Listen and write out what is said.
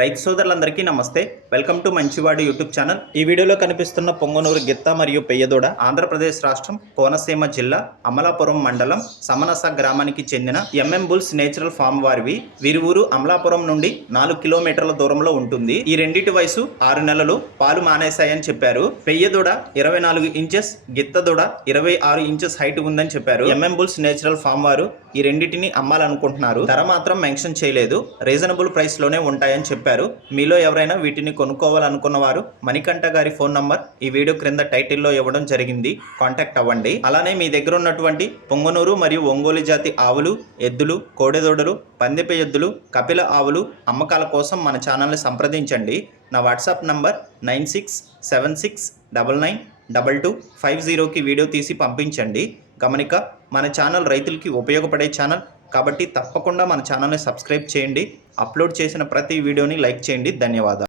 రైతు సోదరులందరికీ నమస్తే. Welcome to Manchivadu YouTube channel. ఈ వీడియోలో కనిపిస్తున్న పొంగనూరు గిత్త మరియు పెయ్యదోడ ఆంధ్రప్రదేశ్ రాష్ట్రం కోనసీమ జిల్లా అమలాపురం మండలం సమనస గ్రామానికి చెందిన ఎంఎం బుల్స్ నేచురల్ ఫామ్ వారివి. వీరి ఊరు అమలాపురం నుండి నాలుగు కిలోమీటర్ల దూరంలో ఉంటుంది. ఈ రెండింటి వయసు ఆరు నెలలు పాలు మానేశాయని చెప్పారు. పెయ్యదోడ ఇరవై నాలుగు ఇంచెస్ గిత్తదోడ ఇరవై ఆరు ఇంచెస్ హైట్ ఉందని చెప్పారు. ఎంఎం బుల్స్ నేచురల్ ఫామ్ వారు ఈ రెండింటిని అమ్మాలనుకుంటున్నారు. ధర మాత్రం మెన్షన్ చేయలేదు. రీజనబుల్ ప్రైస్లోనే ఉంటాయని చెప్పారు. మీలో ఎవరైనా వీటిని కొనుక్కోవాలనుకున్న వారు మణికంఠ గారి ఫోన్ నంబర్ ఈ వీడియో క్రింద టైటిల్లో ఇవ్వడం జరిగింది. కాంటాక్ట్ అవ్వండి. అలానే మీ దగ్గర ఉన్నటువంటి పొంగనూరు మరియు ఒంగోలు జాతి ఆవులు ఎద్దులు కోడెదోడలు పందెప ఎద్దులు కపిల ఆవులు అమ్మకాల కోసం మన ఛానల్ని సంప్రదించండి. నా WhatsApp number nine six seven six double nine double two five జీరోకి వీడియో తీసి పంపించండి. గమనిక మన ఛానల్ రైతులకి ఉపయోగపడే ఛానల్ కాబట్టి తప్పకుండా మన ఛానల్ని సబ్స్క్రైబ్ చేయండి. అప్లోడ్ చేసిన ప్రతి వీడియోని లైక్ చేయండి. ధన్యవాదాలు.